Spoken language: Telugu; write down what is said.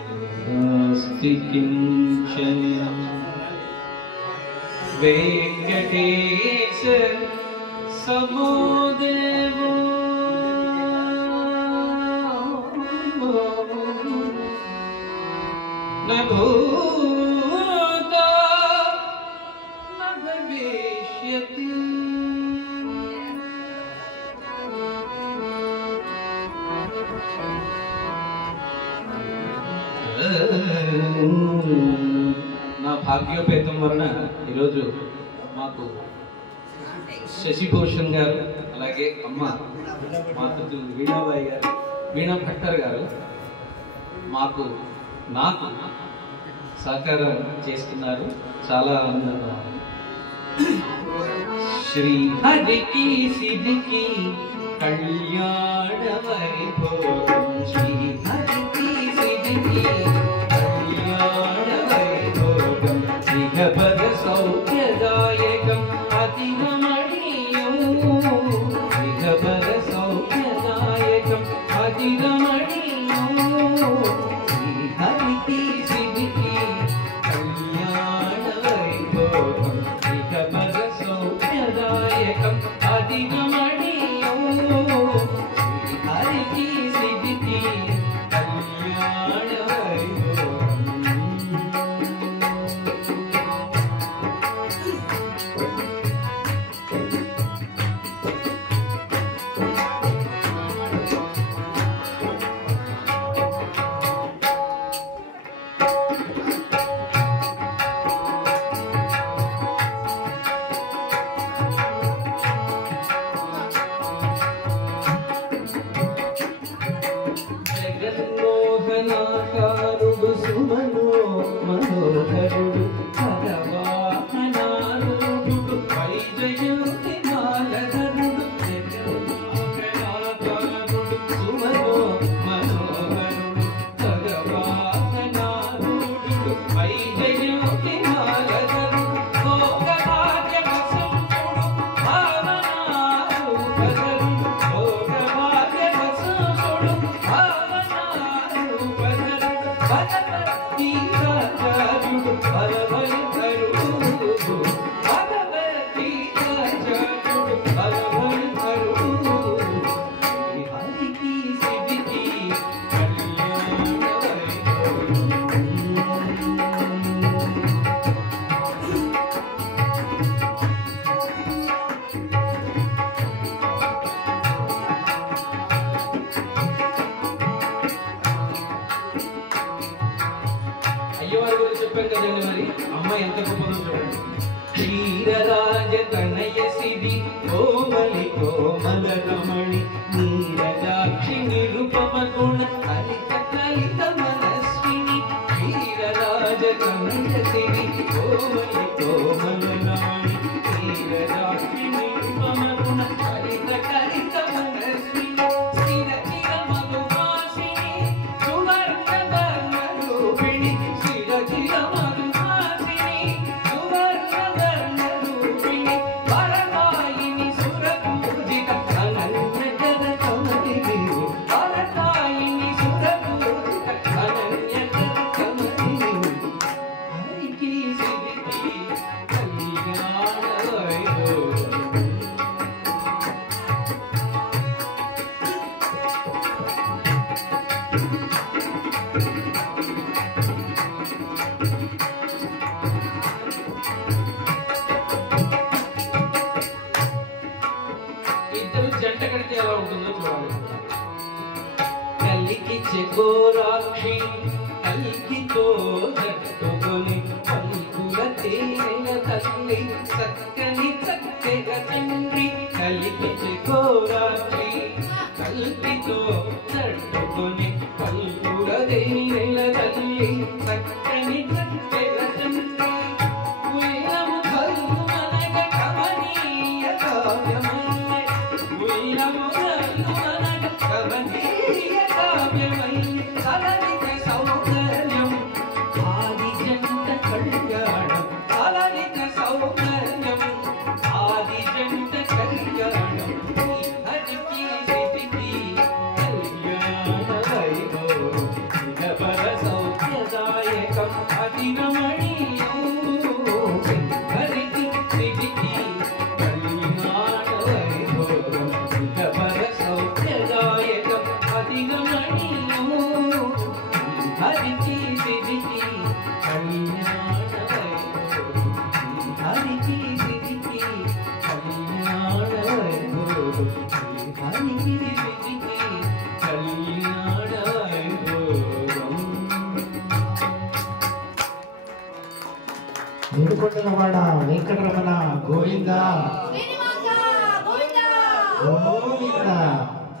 ब्रह्मास्ति किंचन वेंकटेश समो देवो न भूतो न भविष्यति నా భాగ్యోపేతం వలన ఈరోజు మాకు శశిభూషణ్ గారు అలాగే అమ్మ మాతృ వీణాబాయి గారు వీణా భట్టర్ గారు నాకు సహకారం చేస్తున్నారు. చాలా ఆనందంగా శ్రీ హరికి సిద్ధికి కళ్యాణ వైభోగం శ్రీ హరికి సిద్ధికి కళ్యాణ వైభోగం శ్రీగపద సౌఖ్యదాయకం అతి రమణీయం శ్రీగపద సౌఖ్యదాయకం అతి రమణీయం శ్రీ హరికి సిద్ధికి కళ్యాణ వైభోగం శ్రీగపద సౌఖ్యదాయకం అతి రమణీయం శ్రీ హరికి సిద్ధికి కళ్యాణ వైభోగం. జగన్మోహనాకారుడు సుమనో మనోహరుడు హరవాహనారూఢుడు వైజయంతి మాలధరుడు జగన్మోహనాకారుడు సుమనో మనోహరుడు హరవాహనారూఢుడు వైజయంతి మాలధరుడు భోగభాగ్యవసంతుడు భావనారూపధరుడు భోగభాగ్యవసంతుడు భగవద్గీతాచార్యుడు బలవైతరుడు భగవద్గీతాచార్యుడు బలవైతరుడు శ్రీ హరికి సిద్ధికి కళ్యాణ వైభోగం. అయ్యవారి గురించి చెప్పాను కదండి, మరి అమ్మ ఎంత గొప్పదో చూడండి. క్షీరరాజ తనయ సిరి కోమలి కోమల రమణి నీరజాక్షి నిరుపమ గుణ హరిత కలిత మనస్విని క్షీరరాజ తనయ సిరి కోమలి కోమల రమణి నీరజాక్షి నిరుపమ గుణ హరిత కలిత మనస్విని స్థిర చిర మధువాసిని సువర్ణ వర్ణ రూపిణి స్థిర చిర మధువాసిని సువర్ణ వర్ణ రూపిణి వరదాయిని సురపూజిత అనన్య జన కమలిని వరదాయిని సురపూజిత అనన్య జన కమలిని హరికి సిద్ధికి కళ్యాణ వైభోగం. ఇద్దరు జంట కడితే ఎలా ఉంటుందో చూడాలి. కలికి చెగోరాక్షి కలికితో జట్టుకొని పలుకుల తేనెల తల్లి చక్కని చక్కెర తండ్రి కలికి చెగోరాక్షి కలికితో జట్టుకొని పలుకుల తేనెల తల్లి చక్కని చక్కెర తండ్రి ఉయ్యము కల్లు మనగ కమనీయ కావ్యమై ఉయ్యము కల్లు మనగ కమనీయ కావ్యమై సలలిత సౌకర్యం ఆది జంట కళ్యాణం సలలిత సౌకర్యం ఆది జంట కళ్యాణం హరికి సిద్ధికి ఏడుకొండలవాడ వెంకటరమణ గోవింద గోవింద.